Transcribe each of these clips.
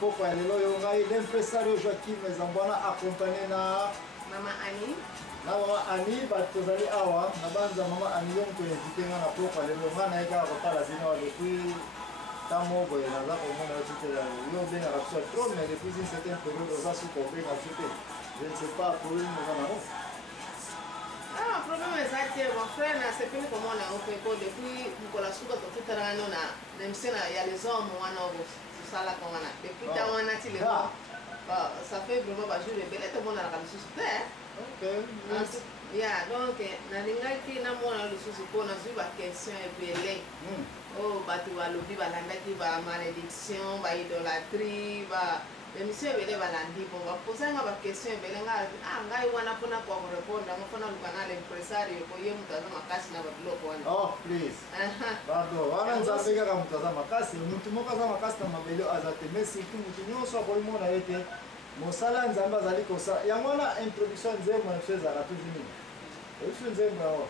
Poko ya lelo yo ngai l'impresario Joaquim Zambwana accompagné na Mama Annie. Na Mama Annie batozali awa na banza Mama Annie yo mto invité nga na poko ya lelo nga na eka kotala zina wa depuis tamo boye na za komona yo tite yo benga rapso trop mais depuis une certaine période oza su ko benga tite je ne sais pas pour une nga na Ah, problème est mon frère n'a c'est plus comment on a fait depuis pour la soupe tout à l'heure na même si il y a les hommes on a ça là qu'on a depuis tant on a tiré bah ça fait vraiment bah je vais belle tout le monde a la soupe OK yeah donc na linga ki na mona le souci pour na suivre question et belle oh bah tu vas lobby bah landa qui va malédiction bah idolâtrie bah l'émission belle va landi bon va poser nga ba question belle nga ngai wana pona kwa répondre nga fona lukana l'impresario ko ye mutaza makasi na ba blog wana oh please bado wana nzambe kaka mutaza makasi mutu moko aza makasi na mabelo azate mais surtout mutu nyonso akolimona ete mosala nzambe azali kosa yango wana introduction nzembo na biso ezalaka toujours nini ebiso nzembo yango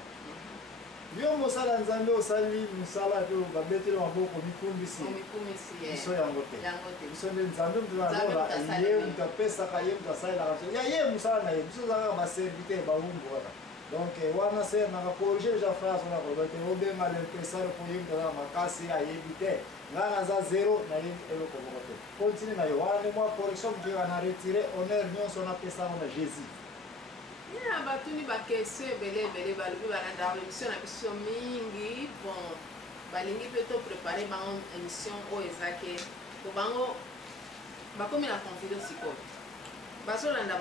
yo mosala nzambe osali mosala to babeteli maboko mikumbisi biso yango te biso nde nzambe mutu aloba ye mutu apesaka ye mutu asalelaka biso ya ye mosala na ye biso ozalaka baserviteur bawumbu wana donc wana ser naka corrige déjà phrase wana koloba te obenga l'impresario po ye mutu azala makasi ayebi te nga naza zero nayebi eloko moko te continue na yo wana nde mwa correction mutu ana retire honneur nyonso napesango na jésus yeah batuni ba question bele balobi balanda émission na biso mingi bon balingi pe to préparer bango émission oyo ezake po bango bakomi na confidence sikoyo bazolanda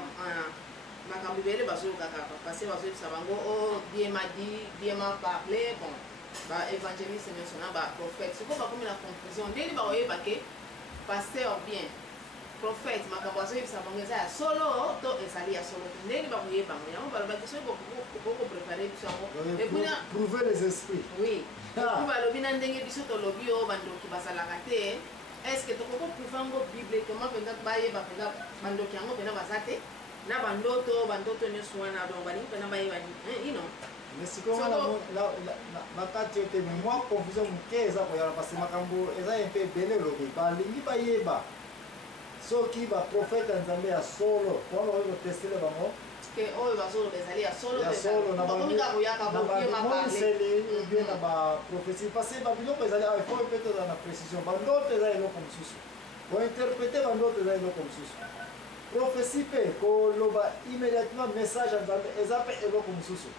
makambo ebele bazolukaka parce que bazoyebisa bango o dieu m'a dit dieu m'a parlé bon ba évangéliste nyonso na ba prophète sikoyo bakomi na confusion ndeni bakoyeba ke pasteur bien prophète makambo azoyebisa bango eza ya solo to ezali ya solo ndeni bakoyeba bango yango balobaki soki bokoprépare biso yango epuna prouver les esprits oui po balobi na ndenge biso tolobi oyo bandoki bazalaka te est ce que tokokoprouve yango bibliquement mpenza bayeba mpenza bandoki yango mpena baza te na bandoto nyonso wana donc balingi mpena bayeba ino mais sikoyo nakati yo te mais mwa confusion moke eza koyala parce makambo eza mpe ebele elobi balingi bayeba soki baprofete ya nzambe ya solo wana oyo kotestele bango oyo bazoloba ezali ya solo na bamoniseli obie na baprofesie parce babiloko ezali awa ifo mpe tozala na précision bandoto eza eloko mosusu kointerprete bandoto eza eloko mosusu profesie mpe koloba immédiatement message ya nzambe eza mpe eloko mosusu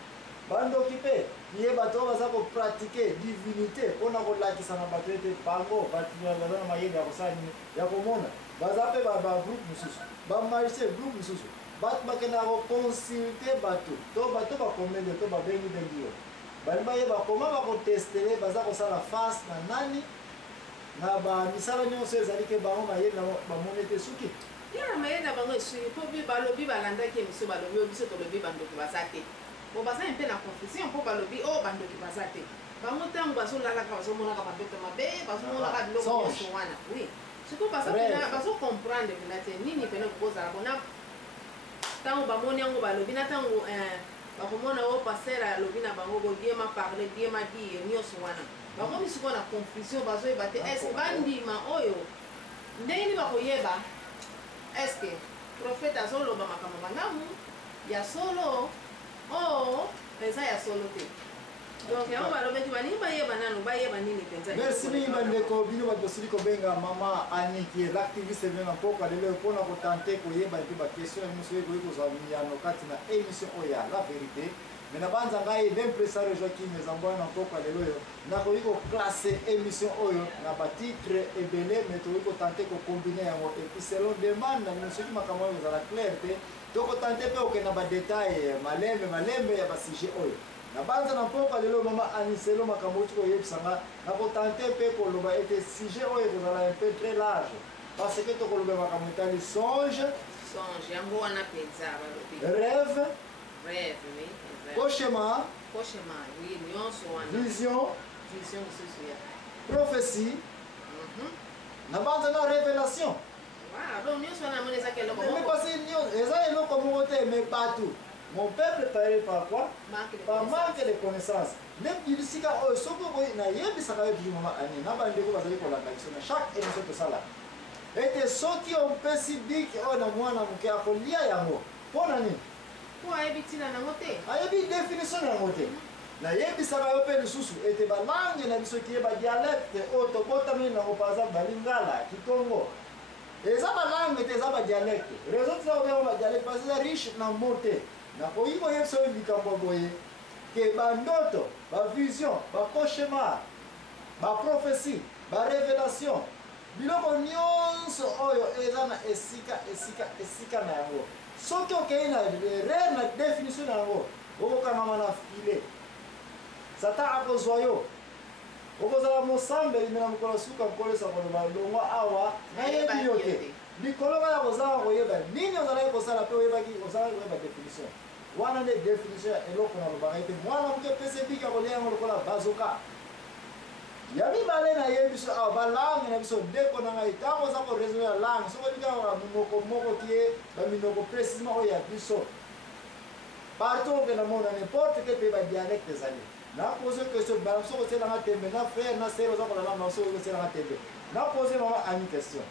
bandoki mpe ye bato oyo baza kopratike divinité mpona kolakisa na bato ete bango baza na mayele ya kosala nini ya komona baza mpe bagroupe mosusu bamagicien groupe mosusu bato bakendaka koconsulte bato to bato bakomeli to babengi bengi yo balingi bayeba koma bakotestele baza kosala face na nani na bamisala nyonso ezali ke bango mayele bamoni ete suki ya mayele na bango esui mpo balobi balandaki emiso balobi oyo biso tolobi bandoki baza te bo baza mpe na confusion mpo balobi oyo bandoki baza te bango ntango bazolalaka bazomonaka bandoto mabe bazomonaka biloko nyonso wana oui sikoyo bazocomprendre mpena te nini pene kokozala bona ntango bamoni yango balobi na ntango bakomona oyo paster alobi na bango bo dieu m'a parlé dieu m'a dit nyonso wana bakomi sikoyo na confusion bazoyeba te estce bandima oyo ndenge bakoyeba estce prophète azoloba makambo malamu ya solo oyo eza ya solo te donc yango balobaki balingi bayeba nano bayeba nini mpenza merci mingi bandeko bino bato tosili kobenga mama Annie qui est l'activiste vena mpoka lelo mpona kotante koyeba epe baquestion émission ekoki kozwa miyano kati na émission oyo ya la vérité me na banza ngai l'impresario Joaquim Zambwana na mpoka lelo oyo nakoki koklasse émission oyo na batitre ebele me tokoki kotante kokombine yango epuis selon demande na bino soki makambo oyo ezala claire te tokotante mpe okenda badetail malembe ya basujet oyo na banza na mpoka lelo mama aniselo makambo oti koyebisanga nakotante mpe koloba ete sujet oyo ekozala un peu très large parce que tokoloba makambo etali songe yango wana mpenza balobi rêve oui cauchemar oui nyonso wana vision mosusu ya prophétie na banza na révélation donc nyonso wana amoni ezaki eloko mais parce que eza eloko moko te mais bato mon peuple parlé par quoi? Par manque de connaissances. Même il dit que ce que vous avez dit, chaque émission de ça là. ete soki opesi biki oyo na mwana moke akolia yango mpona nini po ayebi ntina nango te ayebi définition na yango te nayebisaka yo mpe lisusu ete balange na biso kiye badialecte oyo tobotami nango par exemple balingala kikongo eza balange te eza badialecte raison tiza kobenga badialecte parce eza riche na mo te nakoki koyebisa oyo likambo boye ke bandoto bavision bacauchemar baprophétie barévélation biloko nyonso oyo eza na esika na yango soki okei na rere na définition na yango okokangama na file satan akozwa yo okozala mosambeli me na mokolo suka nkolesa koloba longwa awa nayebi yo te likolo kaka kozala koyeba nini ozalaki kosala mpe ozalaki koyeba définition wana nde définition ya eloko na lobaka ete mwana moke pese bika kolia yango lokola bazoka ya mibale na ye biso awa balange na biso ndeko na ngai ntango oza koraisonne ya langue soko obikaka minoko moko kie baminoko précisement oyo ya biso partout okenda mona n'importe quel pays badialecte ezali napose question soko otielanga tembe na frère na sere oza kolala na soko otielanga tembe napose mama ani question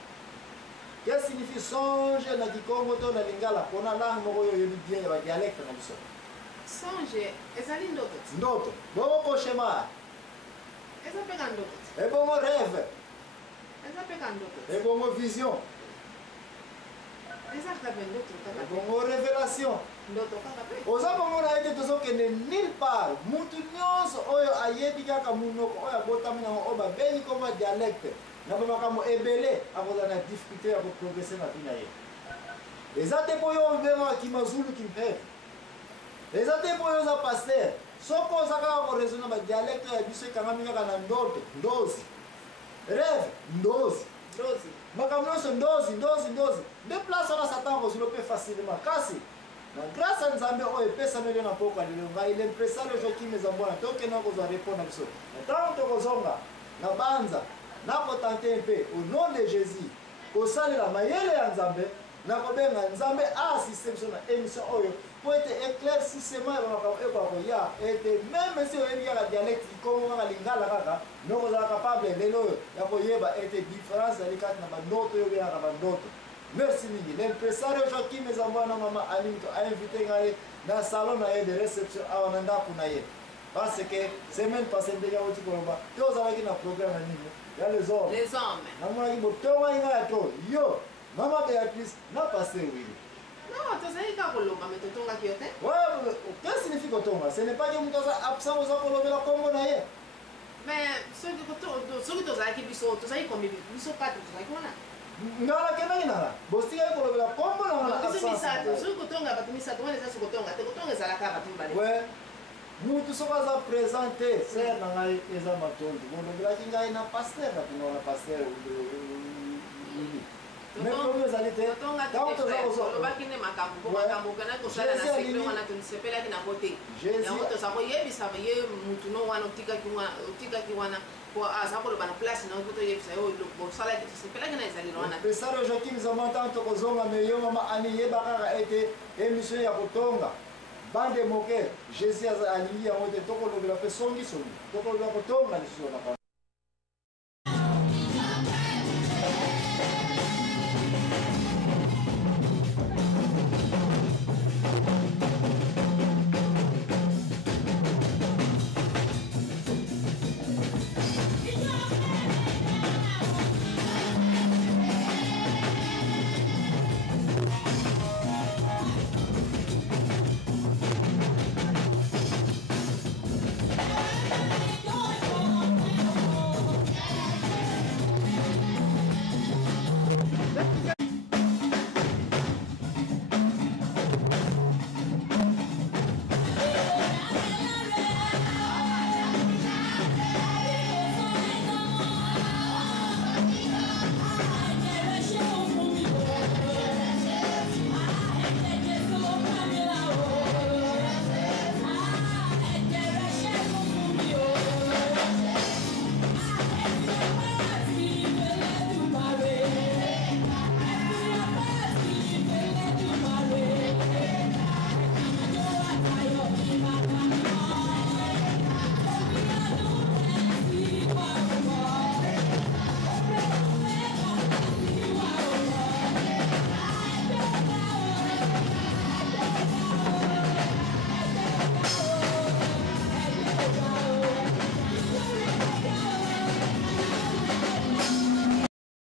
que signifie songe na kikongo to na lingala mpona langue moko oyo oyebi bien ya badialecte na biso songe ezali ndoto ndoto bongo cauchemar eza mpe ka ndoto ebongo rêve eza mpe ka ndoto ebongo vision eza kaka mpe ndoto kaka ebongo révélation ndoto kaka mpe oza bongo na ye te tozokende nulle part mutu nyonso oyo ayebi kaka munoko oyo abotami nango oyo babengi koma dialecte na bamakambo ebele akozala na difficulté ya koprogresse na vi na ye eza te mpo oyo obengaka kimazulu kimpeve eza te mpo oyo oza paster soko oza kaka koraisonne badialecte ya biso ekangami kaka na ndoto ndozi rêve ndozi makambo nyonso ndozi nde place wana satan kozwilo mpe facilement kasi na grâce ya nzambe oyo epesameli na mpoka lelo ngai lempresario joakim eza mbwana tokenda kozwa repos na biso na ntango tokozonga na banza nakotante mpe au nom de jésus kosalela mayele ya nzambe nakobenga nzambe aasiste biso na émission oyo po ete éclaircissement ya bamakambo ekoka koya ete meme si oyebi kaka dialecte kikongo kaka lingala kaka nokozala capable lelo oyo ya koyeba ete différence ezali kati na bandoto oyo obengaka bandoto merci mingi l'impresario joakim eza mwana mama alimto ainvite ngai na salon na ye de réception awa na ndako na ye parce que semaine passé ndenge auti koloba te ozalaki na programme ya nini ya les hommes namonaki botongai ngai ya to yo mama Béatrice na paster wili non tozali kaka koloba me totongaki yo te que signifie kotonga ce n'est pas que moto aza absent oza kolobela kombo na ye mais soki tozalaki biso tozali komi biso pato tozalaki wana ngala kendaki nanga bostikaki kolobela kombo na ngana biso misato soki kotonga bato misato wana eza soki kotonga te kotonga ezalaka bato mibale mutu soko aza présent te ser na ngai eza matondi bolobelaki ngai na paster napinao na paster wili mais problème ezali te olobaki nde makambo po makambo okenda kosala na sepe wana tosepelaki nango te yango toza koyebisa ye mutu no wana otikaki wana po aza koloba na place nango po toyebisa yo bosalaki tosepelaki na ezalelo wana presario joakim zama ntango tokozonga me yo mama ani yeba kaka ete émission ya kotonga bande moke jésus alingi yango te tokolobela mpe songisongi tokolobela kotonga lisusu wana